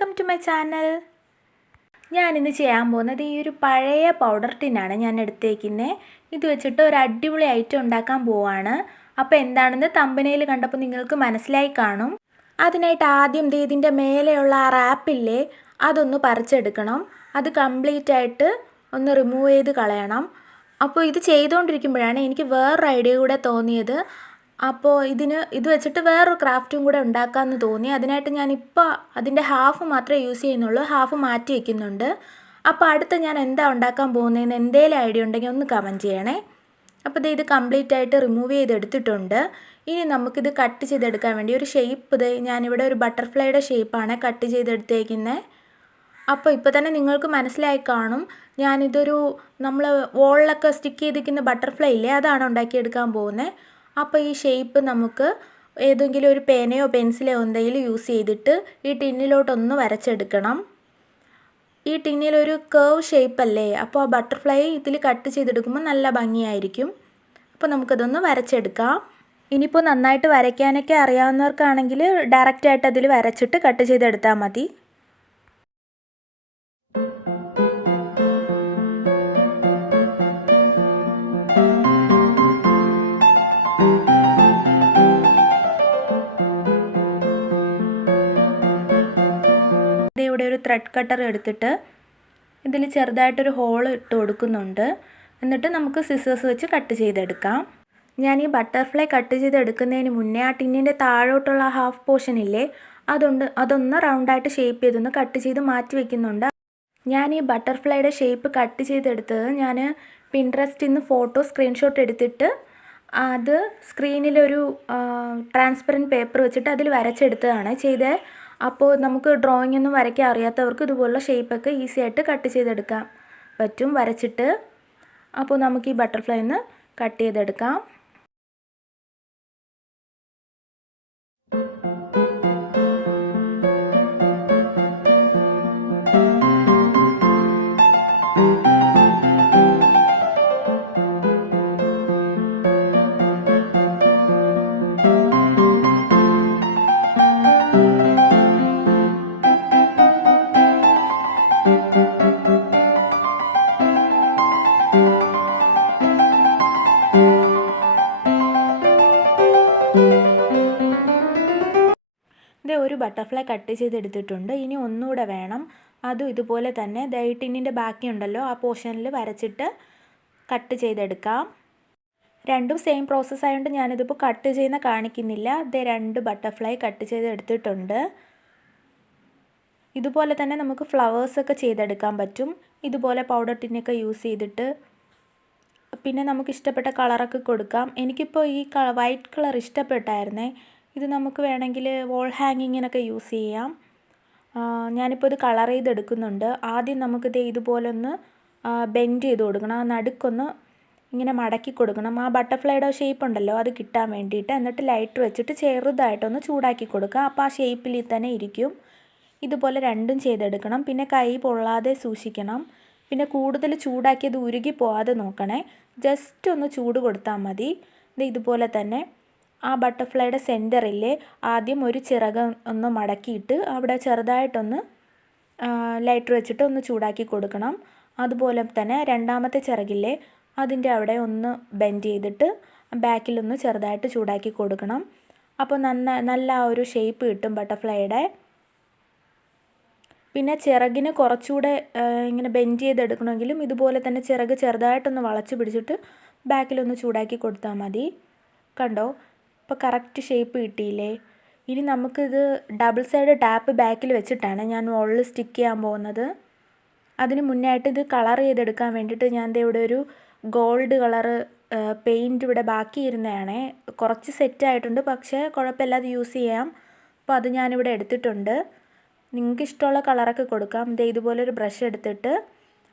Welcome to my channel. ഞാനിന്ന് ചെയ്യാൻ പോകുന്നത് ഈ ഒരു പഴയ പൗഡർ ടിന്നാണ് ഞാൻ എടുത്തേക്കുന്നത്. ഇത് വെച്ചിട്ട് ഒരു അടിപൊളി ഐറ്റം ഉണ്ടാക്കാൻ പോവാണ്. അപ്പോൾ എന്താണെന്ന് തമ്പനയിൽ കണ്ടപ്പോൾ നിങ്ങൾക്ക് മനസ്സിലായി കാണും. അതിനായിട്ട് ആദ്യം ഇതിൻ്റെ മേലെയുള്ള ആ റാപ്പില്ലേ അതൊന്ന് പറിച്ചെടുക്കണം. അത് കംപ്ലീറ്റ് ആയിട്ട് ഒന്ന് റിമൂവ് ചെയ്ത് കളയണം. അപ്പോൾ ഇത് ചെയ്തുകൊണ്ടിരിക്കുമ്പോഴാണ് എനിക്ക് വേറൊരു ഐഡിയ കൂടെ തോന്നിയത്. അപ്പോൾ ഇത് വെച്ചിട്ട് വേറൊരു ക്രാഫ്റ്റും കൂടെ ഉണ്ടാക്കാമെന്ന് തോന്നി. അതിനായിട്ട് ഞാനിപ്പോൾ അതിൻ്റെ ഹാഫ് മാത്രമേ യൂസ് ചെയ്യുന്നുള്ളൂ, ഹാഫ് മാറ്റി വയ്ക്കുന്നുണ്ട്. അപ്പോൾ അടുത്ത് ഞാൻ എന്താ ഉണ്ടാക്കാൻ പോകുന്നതെന്ന് എന്തെങ്കിലും ഐഡിയ ഉണ്ടെങ്കിൽ ഒന്ന് കമൻറ്റ് ചെയ്യണേ. അപ്പോൾ ഇത് കംപ്ലീറ്റ് ആയിട്ട് റിമൂവ് ചെയ്തെടുത്തിട്ടുണ്ട്. ഇനി നമുക്കിത് കട്ട് ചെയ്തെടുക്കാൻ വേണ്ടി ഒരു ഷേപ്പ് ഞാനിവിടെ ഒരു ബട്ടർഫ്ലൈയുടെ ഷേപ്പാണ് കട്ട് ചെയ്തെടുത്തേക്കുന്നത്. അപ്പോൾ ഇപ്പോൾ തന്നെ നിങ്ങൾക്ക് മനസ്സിലായി കാണും, ഞാനിതൊരു നമ്മൾ വോളിലൊക്കെ സ്റ്റിക്ക് ചെയ്തിരിക്കുന്ന ബട്ടർഫ്ലൈ ഇല്ലേ അതാണ് ഉണ്ടാക്കിയെടുക്കാൻ പോകുന്നത്. അപ്പോൾ ഈ ഷേപ്പ് നമുക്ക് ഏതെങ്കിലും ഒരു പേനയോ പെൻസിലോ എന്തെങ്കിലും യൂസ് ചെയ്തിട്ട് ഈ ടിന്നിലോട്ടൊന്ന് വരച്ചെടുക്കണം. ഈ ടിന്നിലൊരു കേർവ് ഷേപ്പല്ലേ, അപ്പോൾ ആ ബട്ടർഫ്ലൈ ഇതിൽ കട്ട് ചെയ്തെടുക്കുമ്പോൾ നല്ല ഭംഗിയായിരിക്കും. അപ്പോൾ നമുക്കതൊന്ന് വരച്ചെടുക്കാം. ഇനിയിപ്പോൾ നന്നായിട്ട് വരയ്ക്കാനൊക്കെ അറിയാവുന്നവർക്കാണെങ്കിൽ ഡയറക്റ്റായിട്ട് അതിൽ വരച്ചിട്ട് കട്ട് ചെയ്തെടുത്താൽ മതി. ഇവിടെ ഒരു ത്രെഡ് കട്ടർ എടുത്തിട്ട് ഇതിൽ ചെറുതായിട്ടൊരു ഹോൾ ഇട്ട് കൊടുക്കുന്നുണ്ട്. എന്നിട്ട് നമുക്ക് സിസേഴ്സ് വെച്ച് കട്ട് ചെയ്തെടുക്കാം. ഞാൻ ഈ ബട്ടർഫ്ലൈ കട്ട് ചെയ്തെടുക്കുന്നതിന് മുന്നേ ആ ടിന്നിൻ്റെ താഴോട്ടുള്ള ഹാഫ് പോർഷൻ ഇല്ലേ അതൊന്ന് റൗണ്ടായിട്ട് ഷേപ്പ് ചെയ്തൊന്ന് കട്ട് ചെയ്ത് മാറ്റി വയ്ക്കുന്നുണ്ട്. ഞാൻ ഈ ബട്ടർഫ്ലൈയുടെ ഷേപ്പ് കട്ട് ചെയ്തെടുത്തത് ഞാൻ പിൻട്രസ്റ്റിൽ നിന്ന് ഫോട്ടോ സ്ക്രീൻഷോട്ട് എടുത്തിട്ട് അത് സ്ക്രീനിലൊരു ട്രാൻസ്പെറൻറ്റ് പേപ്പർ വെച്ചിട്ട് അതിൽ വരച്ചെടുത്തതാണ് ചെയ്തത്. അപ്പോൾ നമുക്ക് ഡ്രോയിങ് ഒന്നും വരയ്ക്കാൻ അറിയാത്തവർക്ക് ഇതുപോലുള്ള ഷേപ്പൊക്കെ ഈസി ആയിട്ട് കട്ട് ചെയ്തെടുക്കാൻ പറ്റും വരച്ചിട്ട്. അപ്പോൾ നമുക്ക് ഈ ബട്ടർഫ്ലൈ ഒന്ന് കട്ട് ചെയ്തെടുക്കാം. ഒരു ബട്ടർഫ്ലൈ കട്ട് ചെയ്തെടുത്തിട്ടുണ്ട്. ഇനി ഒന്നുകൂടെ വേണം. അതും ഇതുപോലെ തന്നെ ടിന്നിൻ്റെ ബാക്കിയുണ്ടല്ലോ ആ പോർഷനിൽ വരച്ചിട്ട് കട്ട് ചെയ്തെടുക്കാം. രണ്ടും സെയിം പ്രോസസ്സ് ആയതുകൊണ്ട് ഞാനിതിപ്പോൾ കട്ട് ചെയ്യുന്ന കാണിക്കുന്നില്ല. രണ്ട് ബട്ടർഫ്ലൈ കട്ട് ചെയ്തെടുത്തിട്ടുണ്ട്. ഇതുപോലെ തന്നെ നമുക്ക് ഫ്ലവേഴ്സൊക്കെ ചെയ്തെടുക്കാൻ പറ്റും. ഇതുപോലെ പൗഡർ ടിന്നൊക്കെ യൂസ് ചെയ്തിട്ട് പിന്നെ നമുക്ക് ഇഷ്ടപ്പെട്ട കളറൊക്കെ കൊടുക്കാം. എനിക്കിപ്പോൾ ഈ വൈറ്റ് കളർ ഇഷ്ടപ്പെട്ടായിരുന്നേ. ഇത് നമുക്ക് വേണമെങ്കിൽ വോൾ ഹാങ്ങിങ്ങിനൊക്കെ യൂസ് ചെയ്യാം. ഞാനിപ്പോൾ ഇത് കളർ ചെയ്തെടുക്കുന്നുണ്ട്. ആദ്യം നമുക്കിത് ഇതുപോലെ ഒന്ന് ബെൻഡ് ചെയ്ത് കൊടുക്കണം. ആ നടുക്കൊന്ന് ഇങ്ങനെ മടക്കി കൊടുക്കണം. ആ ബട്ടർഫ്ലൈയുടെ ഷേപ്പ് ഉണ്ടല്ലോ അത് കിട്ടാൻ വേണ്ടിയിട്ട്. എന്നിട്ട് ലൈറ്റ് വെച്ചിട്ട് ചെറുതായിട്ടൊന്ന് ചൂടാക്കി കൊടുക്കുക. അപ്പോൾ ആ ഷേപ്പിൽ തന്നെ ഇരിക്കും. ഇതുപോലെ രണ്ടും ചെയ്തെടുക്കണം. പിന്നെ കൈ പൊള്ളാതെ സൂക്ഷിക്കണം. പിന്നെ കൂടുതൽ ചൂടാക്കിയത് ഉരുകി പോകാതെ നോക്കണേ. ജസ്റ്റ് ഒന്ന് ചൂട് കൊടുത്താൽ മതി. ഇതുപോലെ തന്നെ ആ ബട്ടർഫ്ലൈയുടെ സെൻറ്ററില്ലേ ആദ്യം ഒരു ചിറക് ഒന്ന് മടക്കിയിട്ട് അവിടെ ചെറുതായിട്ടൊന്ന് ലൈറ്റർ വെച്ചിട്ട് ഒന്ന് ചൂടാക്കി കൊടുക്കണം. അതുപോലെ തന്നെ രണ്ടാമത്തെ ചിറകില്ലേ അതിൻ്റെ അവിടെ ഒന്ന് ബെൻഡ് ചെയ്തിട്ട് ബാക്കിലൊന്ന് ചെറുതായിട്ട് ചൂടാക്കി കൊടുക്കണം. അപ്പോൾ നല്ല ആ ഒരു ഷേപ്പ് കിട്ടും ബട്ടർഫ്ലൈയുടെ. പിന്നെ ചിറകിന് കുറച്ചുകൂടെ ഇങ്ങനെ ബെൻഡ് ചെയ്തെടുക്കണമെങ്കിലും ഇതുപോലെ തന്നെ ചിറക് ചെറുതായിട്ടൊന്ന് വളച്ച് പിടിച്ചിട്ട് ബാക്കിലൊന്ന് ചൂടാക്കി കൊടുത്താൽ മതി. കണ്ടോ, ഇപ്പോൾ കറക്റ്റ് ഷേപ്പ് കിട്ടിയില്ലേ. ഇനി നമുക്കിത് ഡബിൾ സൈഡ് ടാപ്പ് ബാക്കിൽ വെച്ചിട്ടാണ് ഞാൻ വോളിൽ സ്റ്റിക്ക് ചെയ്യാൻ പോകുന്നത്. അതിന് മുന്നായിട്ട് ഇത് കളർ ചെയ്തെടുക്കാൻ വേണ്ടിയിട്ട് ഞാൻ ഇവിടെ ഒരു ഗോൾഡ് കളറ് പെയിൻറ്റ് ഇവിടെ ബാക്കിയിരുന്നതാണ്. കുറച്ച് സെറ്റായിട്ടുണ്ട്, പക്ഷേ കുഴപ്പമില്ലാതെ യൂസ് ചെയ്യാം. അപ്പോൾ അത് ഞാനിവിടെ എടുത്തിട്ടുണ്ട്. നിങ്ങൾക്ക് ഇഷ്ടമുള്ള കളറൊക്കെ കൊടുക്കാം. ഇതുപോലെ ഒരു ബ്രഷ് എടുത്തിട്ട്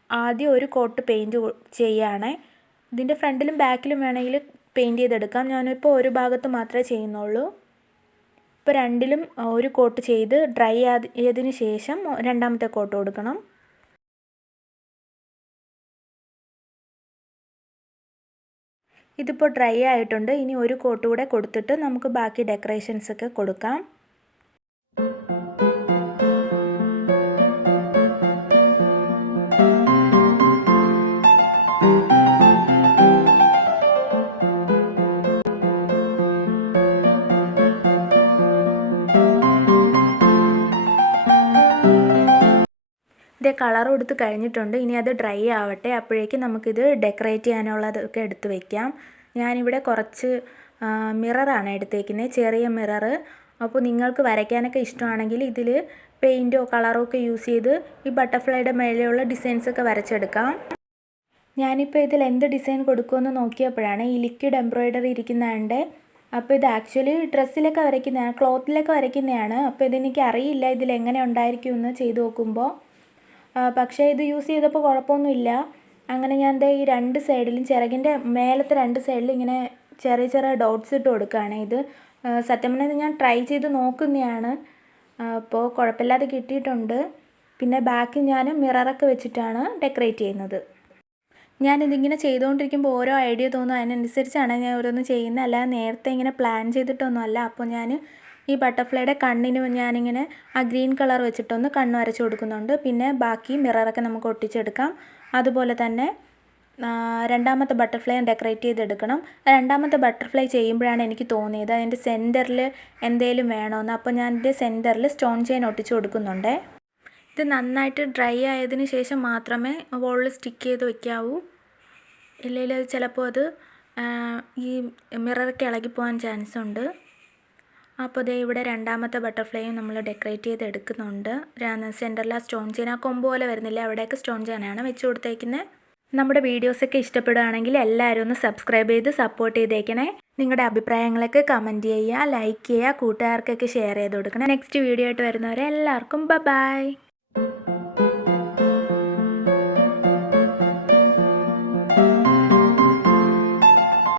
ആദ്യം ഒരു കോട്ട് പെയിൻറ്റ് ചെയ്യുകയാണേ. ഇതിൻ്റെ ഫ്രണ്ടിലും ബാക്കിലും വേണമെങ്കിൽ പെയിൻറ്റ് ചെയ്തെടുക്കാം. ഞാനിപ്പോൾ ഒരു ഭാഗത്ത് മാത്രമേ ചെയ്യുന്നുള്ളൂ. ഇപ്പോൾ രണ്ടിലും ഒരു കോട്ട് ചെയ്ത് ഡ്രൈ ആയതിന് ശേഷം രണ്ടാമത്തെ കോട്ട് കൊടുക്കണം. ഇതിപ്പോൾ ഡ്രൈ ആയിട്ടുണ്ട്. ഇനി ഒരു കോട്ട് കൂടെ കൊടുത്തിട്ട് നമുക്ക് ബാക്കി ഡെക്കറേഷൻസൊക്കെ കൊടുക്കാം. ഇത് കളർ കൊടുത്ത് കഴിഞ്ഞിട്ടുണ്ട്. ഇനി അത് ഡ്രൈ ആവട്ടെ. അപ്പോഴേക്കും നമുക്കിത് ഡെക്കറേറ്റ് ചെയ്യാനുള്ളതൊക്കെ എടുത്ത് വയ്ക്കാം. ഞാനിവിടെ കുറച്ച് മിററാണ് എടുത്തേക്കുന്നത്, ചെറിയ മിറർ. അപ്പോൾ നിങ്ങൾക്ക് വരയ്ക്കാനൊക്കെ ഇഷ്ടമാണെങ്കിൽ ഇതിൽ പെയിൻറ്റോ കളറോ ഒക്കെ യൂസ് ചെയ്ത് ഈ ബട്ടർഫ്ലൈയുടെ മേലെയുള്ള ഡിസൈൻസൊക്കെ വരച്ചെടുക്കാം. ഞാനിപ്പോൾ ഇതിൽ എന്ത് ഡിസൈൻ കൊടുക്കുമെന്ന് നോക്കിയപ്പോഴാണ് ഈ ലിക്വിഡ് എംബ്രോയ്ഡറി ഇരിക്കുന്നതുകൊണ്ട്. അപ്പോൾ ഇത് ആക്ച്വലി ഡ്രസ്സിലൊക്കെ വരയ്ക്കുന്നതാണ്, ക്ലോത്തിലൊക്കെ വരയ്ക്കുന്നതാണ്. അപ്പോൾ ഇതെനിക്ക് അറിയില്ല ഇതിലെങ്ങനെ ഉണ്ടായിരിക്കുമെന്ന് ചെയ്ത് നോക്കുമ്പോൾ. പക്ഷേ ഇത് യൂസ് ചെയ്തപ്പോൾ കുഴപ്പമൊന്നുമില്ല. അങ്ങനെ ഞാൻ ദേ ഈ രണ്ട് സൈഡിലും ചിറകിൻ്റെ മേലത്തെ രണ്ട് സൈഡിലും ഇങ്ങനെ ചെറിയ ചെറിയ ഡോട്ട്സ് ഇട്ട് കൊടുക്കുകയാണ്. ഇത് സത്യം പറഞ്ഞാൽ ഞാൻ ട്രൈ ചെയ്ത് നോക്കുന്നതാണ്. അപ്പോൾ കുഴപ്പമില്ലാതെ കിട്ടിയിട്ടുണ്ട്. പിന്നെ ബാക്കി ഞാൻ മിററൊക്കെ വെച്ചിട്ടാണ് ഡെക്കറേറ്റ് ചെയ്യുന്നത്. ഞാനിതിങ്ങനെ ചെയ്തുകൊണ്ടിരിക്കുമ്പോൾ ഓരോ ഐഡിയ തോന്നും, അതിനനുസരിച്ചാണ് ഞാൻ ഓരോന്ന് ചെയ്യുന്നത്. അല്ലാതെ നേരത്തെ ഇങ്ങനെ പ്ലാൻ ചെയ്തിട്ടൊന്നുമല്ല. അപ്പോൾ ഞാൻ ഈ ബട്ടർഫ്ലൈയുടെ കണ്ണിന് ഞാനിങ്ങനെ ആ ഗ്രീൻ കളർ വെച്ചിട്ടൊന്ന് കണ്ണ് വരച്ച് കൊടുക്കുന്നുണ്ട്. പിന്നെ ബാക്കി മിററൊക്കെ നമുക്ക് ഒട്ടിച്ചെടുക്കാം. അതുപോലെ തന്നെ രണ്ടാമത്തെ ബട്ടർഫ്ലൈ ഡെക്കറേറ്റ് ചെയ്തെടുക്കണം. രണ്ടാമത്തെ ബട്ടർഫ്ലൈ ചെയ്യുമ്പോഴാണ് എനിക്ക് തോന്നിയത് അതിൻ്റെ സെൻറ്ററിൽ എന്തെങ്കിലും വേണമെന്ന്. അപ്പോൾ ഞാൻ ഇതിൻ്റെ സെൻറ്ററിൽ സ്റ്റോൺ ചെയിൻ ഒട്ടിച്ച് കൊടുക്കുന്നുണ്ട്. ഇത് നന്നായിട്ട് ഡ്രൈ ആയതിനു ശേഷം മാത്രമേ വോളിൽ സ്റ്റിക്ക് ചെയ്ത് വയ്ക്കാവൂ. ഇല്ലെങ്കിൽ അത് ചിലപ്പോൾ അത് ഈ മിററൊക്കെ ഇളകിപ്പോകാൻ ചാൻസ് ഉണ്ട്. അപ്പോൾ ദേ ഇവിടെ രണ്ടാമത്തെ ബട്ടർഫ്ലൈയും നമ്മൾ ഡെക്കറേറ്റ് ചെയ്ത് എടുക്കുന്നുണ്ട്. സെൻറ്ററിൽ ആ സ്റ്റോൺ ചെയിൻ, ആ കൊമ്പ് പോലെ വരുന്നില്ല, അവിടെയൊക്കെ സ്റ്റോൺ ചെയിനാണ് വെച്ച് കൊടുത്തേക്കുന്നത്. നമ്മുടെ വീഡിയോസൊക്കെ ഇഷ്ടപ്പെടുകയാണെങ്കിൽ എല്ലാവരും ഒന്ന് സബ്സ്ക്രൈബ് ചെയ്ത് സപ്പോർട്ട് ചെയ്തേക്കണേ. നിങ്ങളുടെ അഭിപ്രായങ്ങളൊക്കെ കമൻറ്റ് ചെയ്യുക, ലൈക്ക് ചെയ്യുക, കൂട്ടുകാർക്കൊക്കെ ഷെയർ ചെയ്ത് കൊടുക്കണം. നെക്സ്റ്റ് വീഡിയോ ആയിട്ട് വരുന്നവരെ എല്ലാവർക്കും ബൈ.